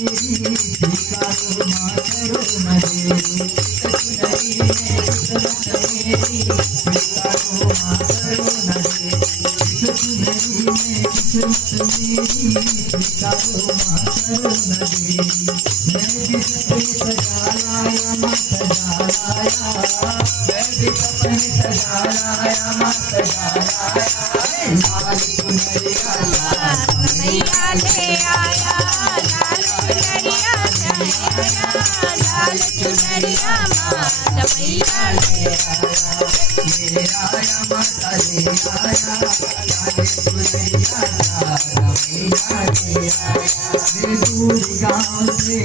मेरी स्वीकारो माँ करुणा देवी चुनरी में किस्मत मेरी स्वीकारो माँ करुणा देवी चुनरी में किस्मत मेरी स्वीकारो माँ करुणा देवी मैं भी सपने सजा लाया माँ सजा लाया मैं भी सपने सजा लाया माँ सजा लाया लाल चुनरिया मैया ले आया लाल चुनरिया लाल चुनरिया माता मैया ले आया माता ले आया लाल चुनरिया मैया ले आया दूर गाँव से